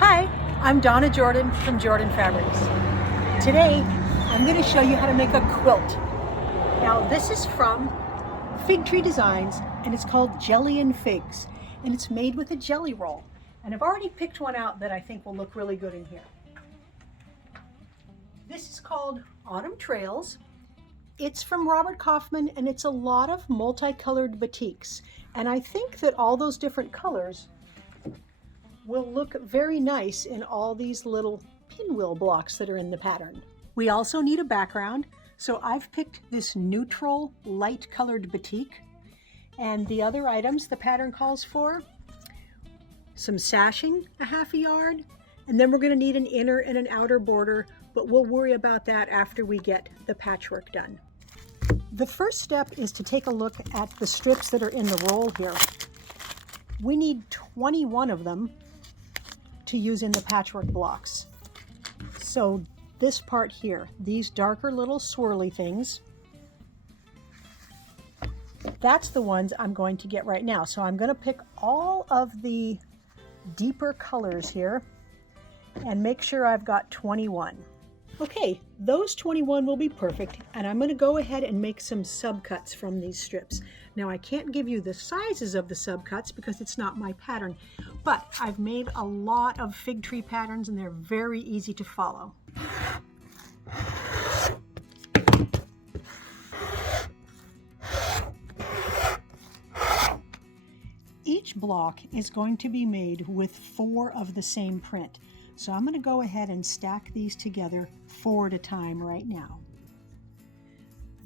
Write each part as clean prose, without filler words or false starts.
Hi, I'm Donna Jordan from Jordan Fabrics. Today, I'm going to show you how to make a quilt. Now, this is from Fig Tree Designs, and it's called Jelly and Figs, and it's made with a jelly roll. And I've already picked one out that I think will look really good in here. This is called Autumn Trails. It's from Robert Kaufman, and it's a lot of multicolored batiks. And I think that all those different colors will look very nice in all these little pinwheel blocks that are in the pattern. We also need a background, so I've picked this neutral light colored batik. And the other items the pattern calls for: some sashing, a ½ yard, and then we're going to need an inner and an outer border, but we'll worry about that after we get the patchwork done. The first step is to take a look at the strips that are in the roll here. We need 21 of them to use in the patchwork blocks. So this part here, these darker little swirly things, that's the ones I'm going to get right now. So I'm going to pick all of the deeper colors here and make sure I've got 21. Okay, those 21 will be perfect, and I'm going to go ahead and make some subcuts from these strips. Now, I can't give you the sizes of the subcuts because it's not my pattern, but I've made a lot of fig tree patterns and they're very easy to follow. Each block is going to be made with 4 of the same print. So I'm going to go ahead and stack these together 4 at a time right now.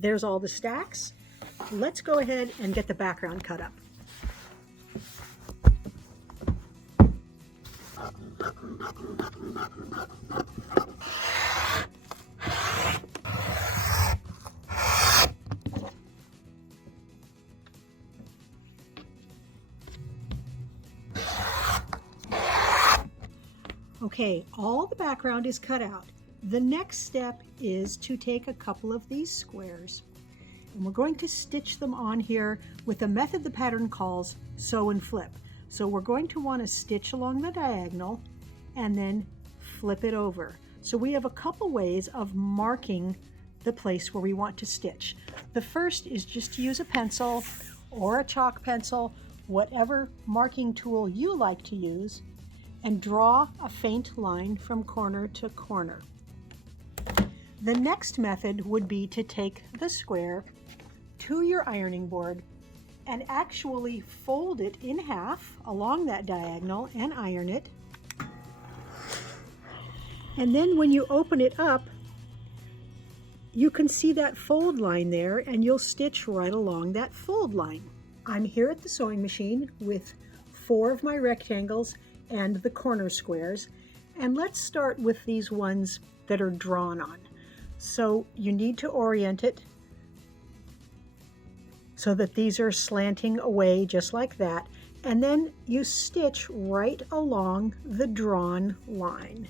There's all the stacks. Let's go ahead and get the background cut up. Okay, all the background is cut out. The next step is to take a couple of these squares, and we're going to stitch them on here with a method the pattern calls sew and flip. So we're going to want to stitch along the diagonal and then flip it over. So we have a couple ways of marking the place where we want to stitch. The first is just to use a pencil or a chalk pencil, whatever marking tool you like to use, and draw a faint line from corner to corner. The next method would be to take the square to your ironing board and actually fold it in half along that diagonal and iron it. And then when you open it up, you can see that fold line there, and you'll stitch right along that fold line. I'm here at the sewing machine with 4 of my rectangles and the corner squares, and let's start with these ones that are drawn on. So you need to orient it so that these are slanting away just like that, and then you stitch right along the drawn line.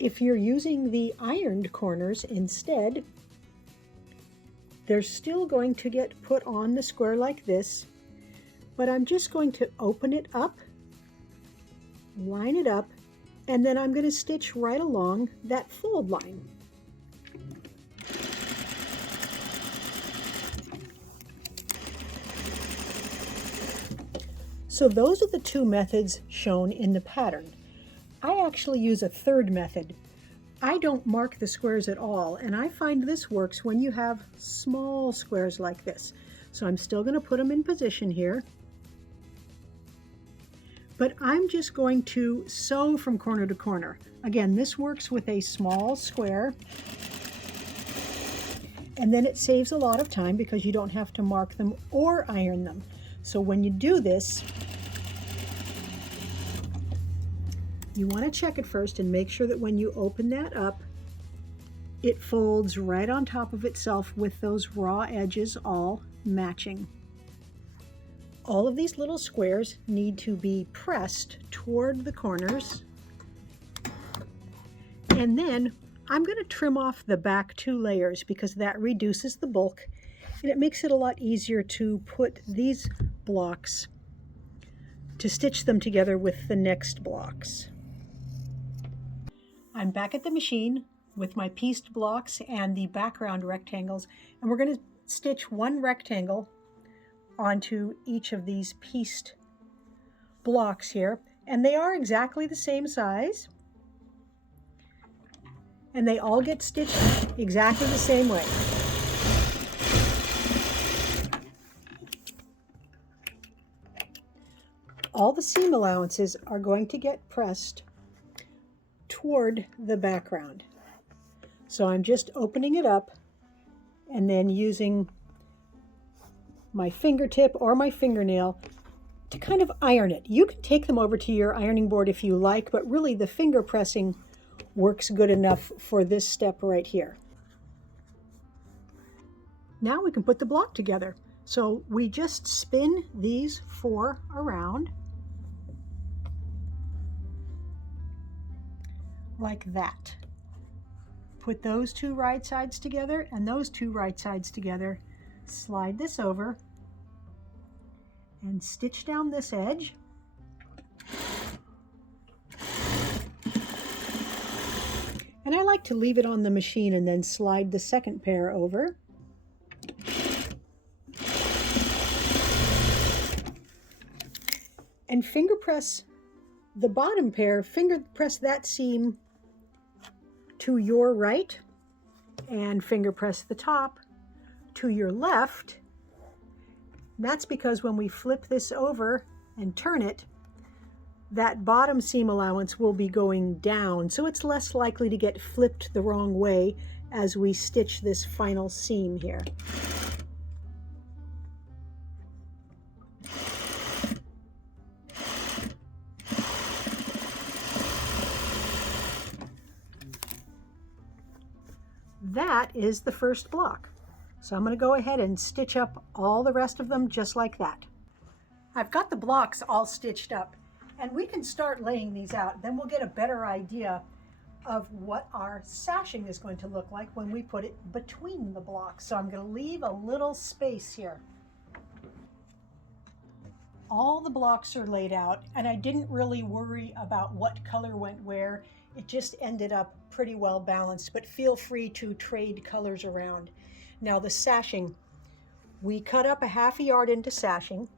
If you're using the ironed corners instead, they're still going to get put on the square like this, but I'm just going to open it up, line it up, and then I'm going to stitch right along that fold line. So those are the 2 methods shown in the pattern. I actually use a third method. I don't mark the squares at all, and I find this works when you have small squares like this. So I'm still going to put them in position here, but I'm just going to sew from corner to corner. Again, this works with a small square, and then it saves a lot of time because you don't have to mark them or iron them. So when you do this, you want to check it first and make sure that when you open that up, it folds right on top of itself with those raw edges all matching. All of these little squares need to be pressed toward the corners, and then I'm going to trim off the back 2 layers because that reduces the bulk and it makes it a lot easier to put these blocks, to stitch them together with the next blocks. I'm back at the machine with my pieced blocks and the background rectangles, and we're going to stitch 1 rectangle onto each of these pieced blocks here, and they are exactly the same size, and they all get stitched exactly the same way. All the seam allowances are going to get pressed toward the background. So I'm just opening it up and then using my fingertip or my fingernail to kind of iron it. You can take them over to your ironing board if you like, but really the finger pressing works good enough for this step right here. Now we can put the block together. So we just spin these 4 around like that. Put those 2 right sides together and those 2 right sides together. Slide this over and stitch down this edge. And I like to leave it on the machine and then slide the second pair over. And finger press the bottom pair, finger press that seam to your right and finger press the top to your left. That's because when we flip this over and turn it, that bottom seam allowance will be going down, so it's less likely to get flipped the wrong way as we stitch this final seam here. That is the first block. So I'm going to go ahead and stitch up all the rest of them just like that. I've got the blocks all stitched up, and we can start laying these out. Then we'll get a better idea of what our sashing is going to look like when we put it between the blocks. So I'm going to leave a little space here. All the blocks are laid out, and I didn't really worry about what color went where. It just ended up pretty well balanced, but feel free to trade colors around. Now the sashing, we cut up a 1/2 yard into sashing,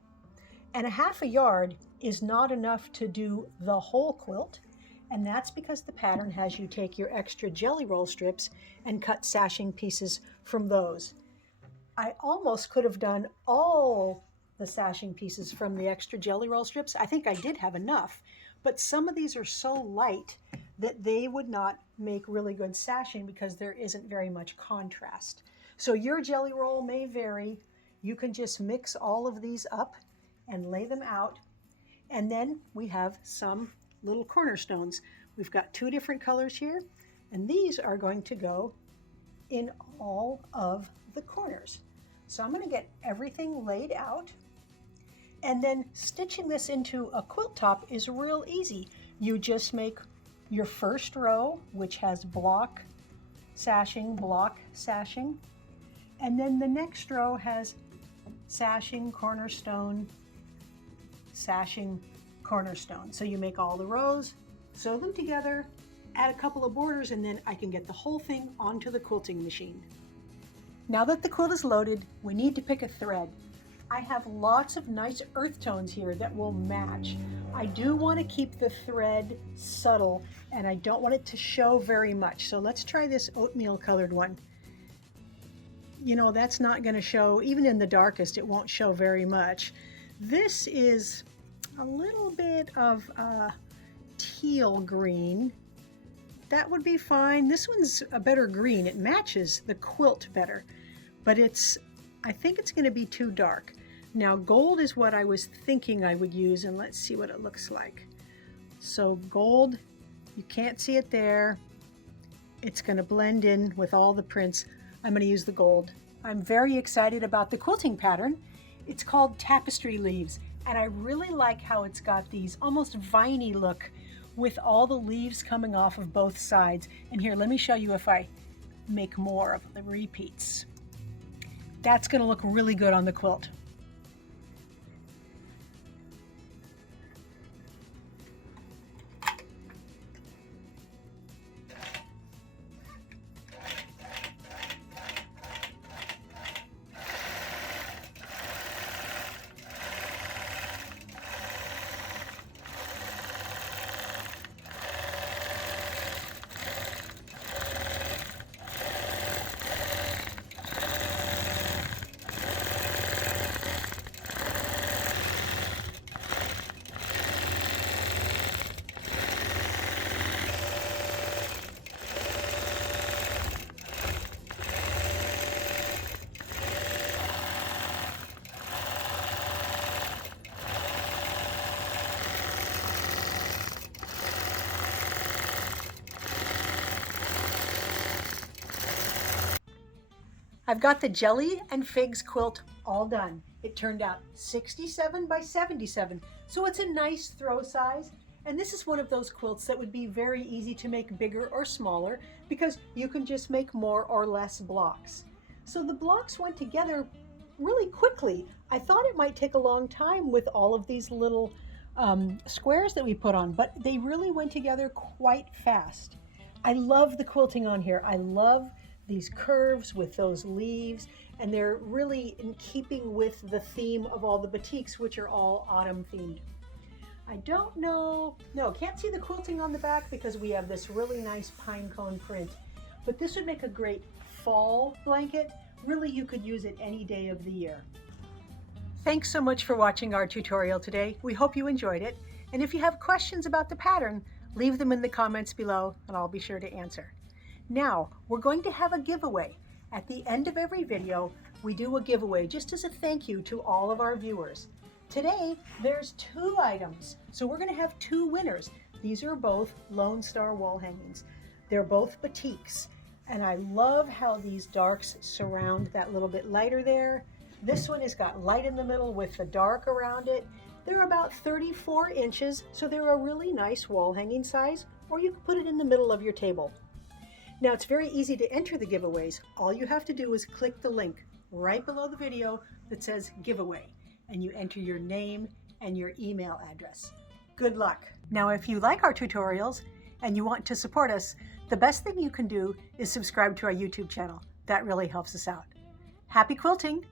and a 1/2 yard is not enough to do the whole quilt, and that's because the pattern has you take your extra jelly roll strips and cut sashing pieces from those. I almost could have done all the sashing pieces from the extra jelly roll strips. I think I did have enough, but some of these are so light that they would not make really good sashing because there isn't very much contrast. So your jelly roll may vary. You can just mix all of these up and lay them out. And then we have some little cornerstones. We've got 2 different colors here, and these are going to go in all of the corners. So I'm going to get everything laid out, and then stitching this into a quilt top is real easy. You just make your first row, which has block, sashing, and then the next row has sashing, cornerstone, sashing, cornerstone. So you make all the rows, sew them together, add a couple of borders, and then I can get the whole thing onto the quilting machine. Now that the quilt is loaded, we need to pick a thread. I have lots of nice earth tones here that will match. I do want to keep the thread subtle, and I don't want it to show very much. So let's try this oatmeal colored one. You know, that's not going to show, even in the darkest, it won't show very much. This is a little bit of teal green. That would be fine. This one's a better green. It matches the quilt better, but I think it's going to be too dark. Now gold is what I was thinking I would use, and let's see what it looks like. So gold, you can't see it there. It's going to blend in with all the prints. I'm going to use the gold. I'm very excited about the quilting pattern. It's called Tapestry Leaves, and I really like how it's got these almost viney look with all the leaves coming off of both sides. And here, let me show you if I make more of the repeats. That's going to look really good on the quilt. I've got the Jelly and Figs quilt all done. It turned out 67 by 77, so it's a nice throw size. And this is one of those quilts that would be very easy to make bigger or smaller because you can just make more or less blocks. So the blocks went together really quickly. I thought it might take a long time with all of these little squares that we put on, but they really went together quite fast. I love the quilting on here. I love these curves with those leaves, and they're really in keeping with the theme of all the batiks, which are all autumn themed. I don't know, no, can't see the quilting on the back because we have this really nice pine cone print, but this would make a great fall blanket. Really, you could use it any day of the year. Thanks so much for watching our tutorial today. We hope you enjoyed it, and if you have questions about the pattern, leave them in the comments below and I'll be sure to answer. Now, we're going to have a giveaway. At the end of every video, we do a giveaway just as a thank you to all of our viewers. Today, there's 2 items, so we're going to have 2 winners. These are both Lone Star wall hangings. They're both batiks, and I love how these darks surround that little bit lighter there. This one has got light in the middle with the dark around it. They're about 34 inches, so they're a really nice wall hanging size, or you can put it in the middle of your table. Now, it's very easy to enter the giveaways. All you have to do is click the link right below the video that says giveaway, and you enter your name and your email address. Good luck. Now, if you like our tutorials and you want to support us, the best thing you can do is subscribe to our YouTube channel. That really helps us out. Happy quilting!